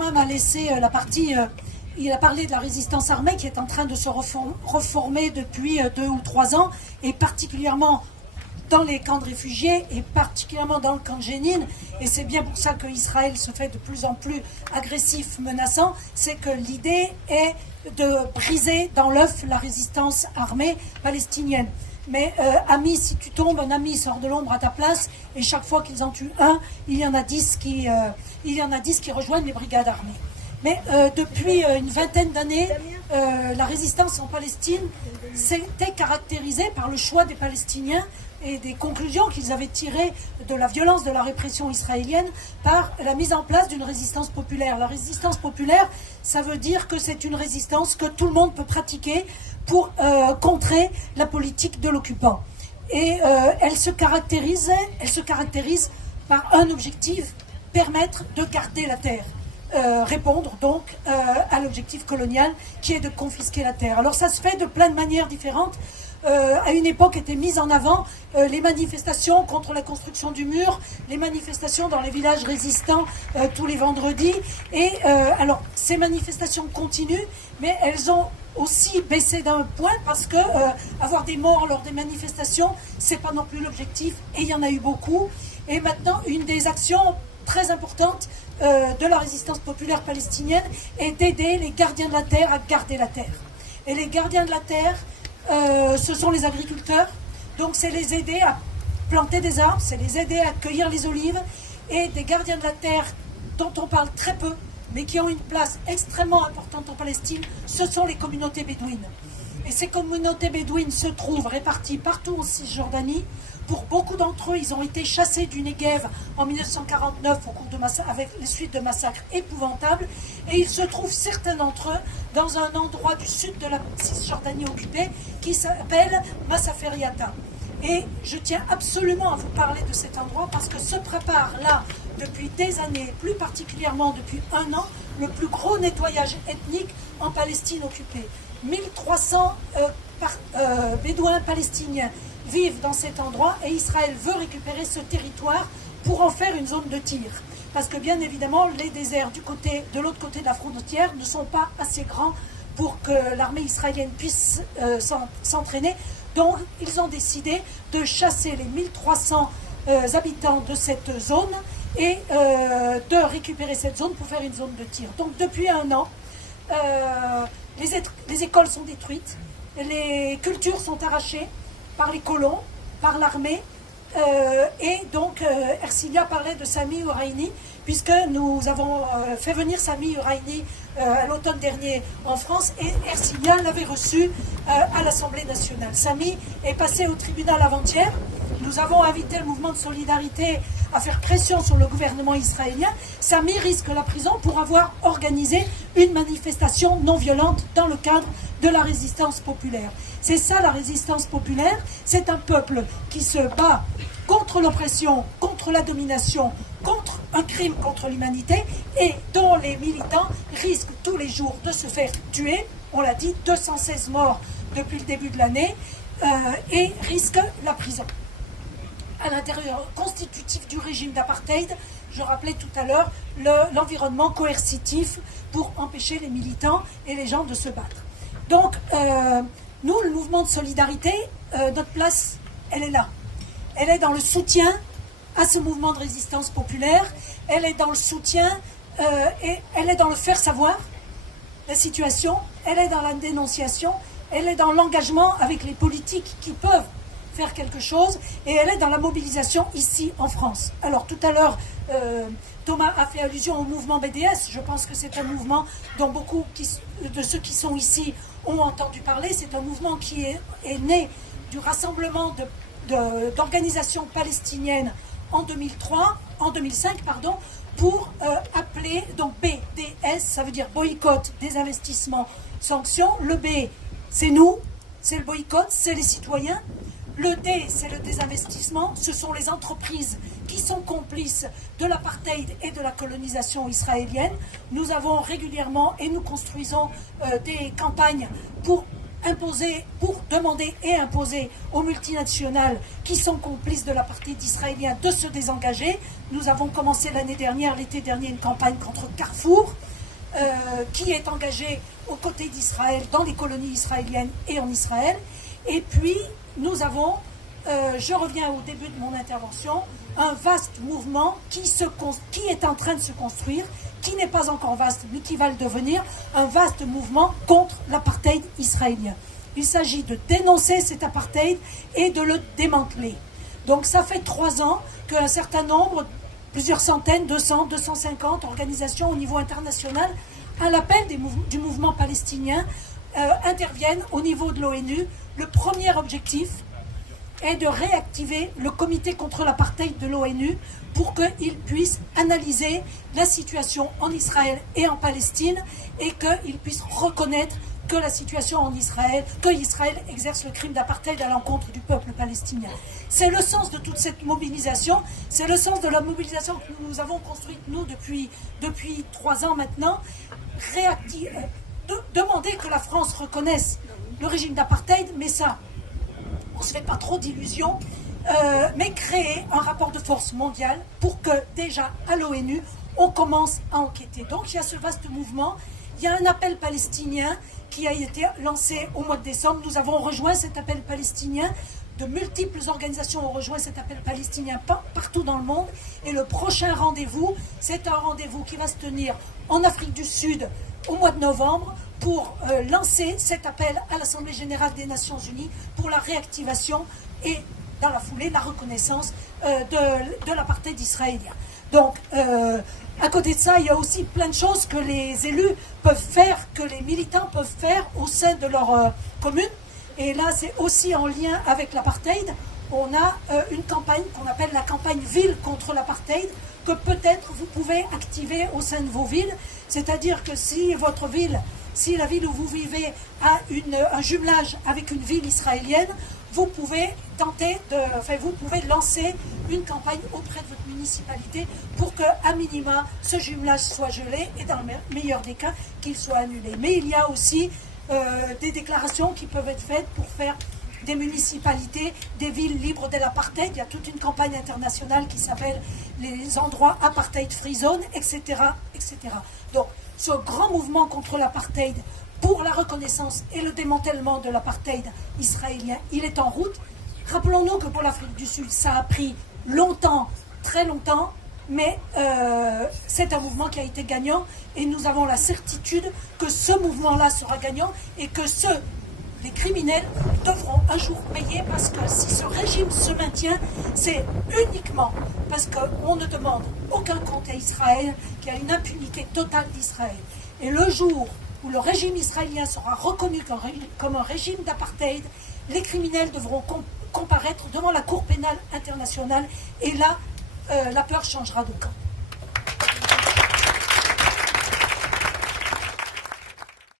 Thomas m'a laissé la partie... il a parlé de la résistance armée qui est en train de se reformer depuis 2 ou 3 ans, et particulièrement dans les camps de réfugiés, et particulièrement dans le camp de Jénine. Et c'est bien pour ça qu'Israël se fait de plus en plus agressif, menaçant. C'est que l'idée est de briser dans l'œuf la résistance armée palestinienne. Mais ami, si tu tombes, un ami sort de l'ombre à ta place, et chaque fois qu'ils en tuent un, il y en a 10 qui rejoignent les brigades armées. Mais depuis une vingtaine d'années, la résistance en Palestine s'était caractérisée par le choix des Palestiniens et des conclusions qu'ils avaient tirées de la violence de la répression israélienne par la mise en place d'une résistance populaire. La résistance populaire, ça veut dire que c'est une résistance que tout le monde peut pratiquer pour contrer la politique de l'occupant. Et elle se caractérise par un objectif, permettre de garder la terre. Répondre donc à l'objectif colonial qui est de confisquer la terre. Alors ça se fait de plein de manières différentes. À une époque étaient mises en avant les manifestations contre la construction du mur, les manifestations dans les villages résistants tous les vendredis. Et alors ces manifestations continuent, mais elles ont aussi baissé d'un point parce que avoir des morts lors des manifestations, c'est pas non plus l'objectif, et il y en a eu beaucoup. Et maintenant, une des actions très importante de la résistance populaire palestinienne est d'aider les gardiens de la terre à garder la terre. Et les gardiens de la terre, ce sont les agriculteurs, donc c'est les aider à planter des arbres, c'est les aider à cueillir les olives, et des gardiens de la terre dont on parle très peu, mais qui ont une place extrêmement importante en Palestine, ce sont les communautés bédouines. Et ces communautés bédouines se trouvent réparties partout en Cisjordanie. Pour beaucoup d'entre eux, ils ont été chassés du Negev en 1949 au cours de avec les suites de massacres épouvantables. Et il se trouve certains d'entre eux dans un endroit du sud de la Cisjordanie occupée qui s'appelle Massaferiata. Et je tiens absolument à vous parler de cet endroit parce que se prépare là, depuis des années, plus particulièrement depuis 1 an, le plus gros nettoyage ethnique en Palestine occupée. 1300 bédouins palestiniens vivent dans cet endroit, et Israël veut récupérer ce territoire pour en faire une zone de tir. Parce que bien évidemment, les déserts de l'autre côté de la frontière ne sont pas assez grands pour que l'armée israélienne puisse s'entraîner. Donc ils ont décidé de chasser les 1300 habitants de cette zone et de récupérer cette zone pour faire une zone de tir. Donc depuis 1 an, les écoles sont détruites, les cultures sont arrachées par les colons, par l'armée, et donc Ercilia parlait de Sami Huraini, puisque nous avons fait venir Sami Huraini à l'automne dernier en France, et Ercilia l'avait reçu à l'Assemblée nationale. Sami est passé au tribunal avant-hier. Nous avons invité le mouvement de solidarité à faire pression sur le gouvernement israélien. Sami risque la prison pour avoir organisé une manifestation non violente dans le cadre de la résistance populaire. C'est ça la résistance populaire, c'est un peuple qui se bat contre l'oppression, contre la domination, contre un crime contre l'humanité, et dont les militants risquent tous les jours de se faire tuer. On l'a dit, 216 morts depuis le début de l'année, et risquent la prison. À l'intérieur constitutif du régime d'apartheid, je rappelais tout à l'heure l'environnement coercitif pour empêcher les militants et les gens de se battre. Donc, nous, le mouvement de solidarité, notre place, elle est là. Elle est dans le soutien à ce mouvement de résistance populaire, elle est dans le soutien et elle est dans le faire savoir la situation, elle est dans la dénonciation, elle est dans l'engagement avec les politiques qui peuvent faire quelque chose, et elle est dans la mobilisation ici en France. Alors tout à l'heure, Thomas a fait allusion au mouvement BDS. Je pense que c'est un mouvement dont beaucoup de ceux qui sont ici ont entendu parler. C'est un mouvement qui est né du rassemblement d'organisations palestiniennes en 2005, pour appeler, donc BDS, ça veut dire boycott, des investissements, sanctions. Le B, c'est nous, c'est le boycott, c'est les citoyens. Le D, c'est le désinvestissement, ce sont les entreprises qui sont complices de l'apartheid et de la colonisation israélienne. Nous avons régulièrement, et nous construisons des campagnes pour demander et imposer aux multinationales qui sont complices de l'apartheid israélien de se désengager. Nous avons commencé l'été dernier, une campagne contre Carrefour. qui est engagé aux côtés d'Israël dans les colonies israéliennes et en Israël. Et puis, nous avons, je reviens au début de mon intervention, un vaste mouvement qui est en train de se construire, qui n'est pas encore vaste, mais qui va le devenir, un vaste mouvement contre l'apartheid israélien. Il s'agit de dénoncer cet apartheid et de le démanteler. Donc ça fait 3 ans qu'un certain nombre, plusieurs centaines, 200, 250 organisations au niveau international, à l'appel du mouvement palestinien, interviennent au niveau de l'ONU. Le premier objectif est de réactiver le comité contre l'apartheid de l'ONU pour qu'il puisse analyser la situation en Israël et en Palestine et qu'il puisse reconnaître que la situation en Israël, que Israël exerce le crime d'apartheid à l'encontre du peuple palestinien. C'est le sens de toute cette mobilisation, c'est le sens de la mobilisation que nous avons construite, nous, depuis 3 ans maintenant, demander que la France reconnaisse le régime d'apartheid, mais ça, on ne se fait pas trop d'illusions, mais créer un rapport de force mondial pour que, déjà, à l'ONU, on commence à enquêter. Donc, il y a ce vaste mouvement, il y a un appel palestinien qui a été lancé au mois de décembre. Nous avons rejoint cet appel palestinien. De multiples organisations ont rejoint cet appel palestinien partout dans le monde. Et le prochain rendez-vous, c'est un rendez-vous qui va se tenir en Afrique du Sud au mois de novembre pour lancer cet appel à l'Assemblée générale des Nations Unies pour la réactivation et, dans la foulée, la reconnaissance de l'apartheid israélien. Donc, à côté de ça, il y a aussi plein de choses que les élus peuvent faire, que les militants peuvent faire au sein de leur commune. Et là, c'est aussi en lien avec l'apartheid. On a une campagne qu'on appelle la campagne Ville contre l'apartheid, que peut-être vous pouvez activer au sein de vos villes. C'est-à-dire que si votre ville, si la ville où vous vivez a un jumelage avec une ville israélienne, vous pouvez vous pouvez lancer une campagne auprès de votre municipalité pour que, à minima, ce jumelage soit gelé et, dans le meilleur des cas, qu'il soit annulé. Mais il y a aussi des déclarations qui peuvent être faites pour faire des municipalités, des villes libres de l'apartheid. Il y a toute une campagne internationale qui s'appelle les endroits apartheid free zone, etc., etc. Donc, ce grand mouvement contre l'apartheid, pour la reconnaissance et le démantèlement de l'apartheid israélien, il est en route. Rappelons-nous que pour l'Afrique du Sud, ça a pris longtemps, très longtemps, mais c'est un mouvement qui a été gagnant et nous avons la certitude que ce mouvement-là sera gagnant et que les criminels devront un jour payer, parce que si ce régime se maintient, c'est uniquement parce qu'on ne demande aucun compte à Israël, qu'il y a une impunité totale d'Israël. Et le jour où le régime israélien sera reconnu comme un régime d'apartheid, les criminels devront comparaître devant la Cour pénale internationale et là, la peur changera de camp.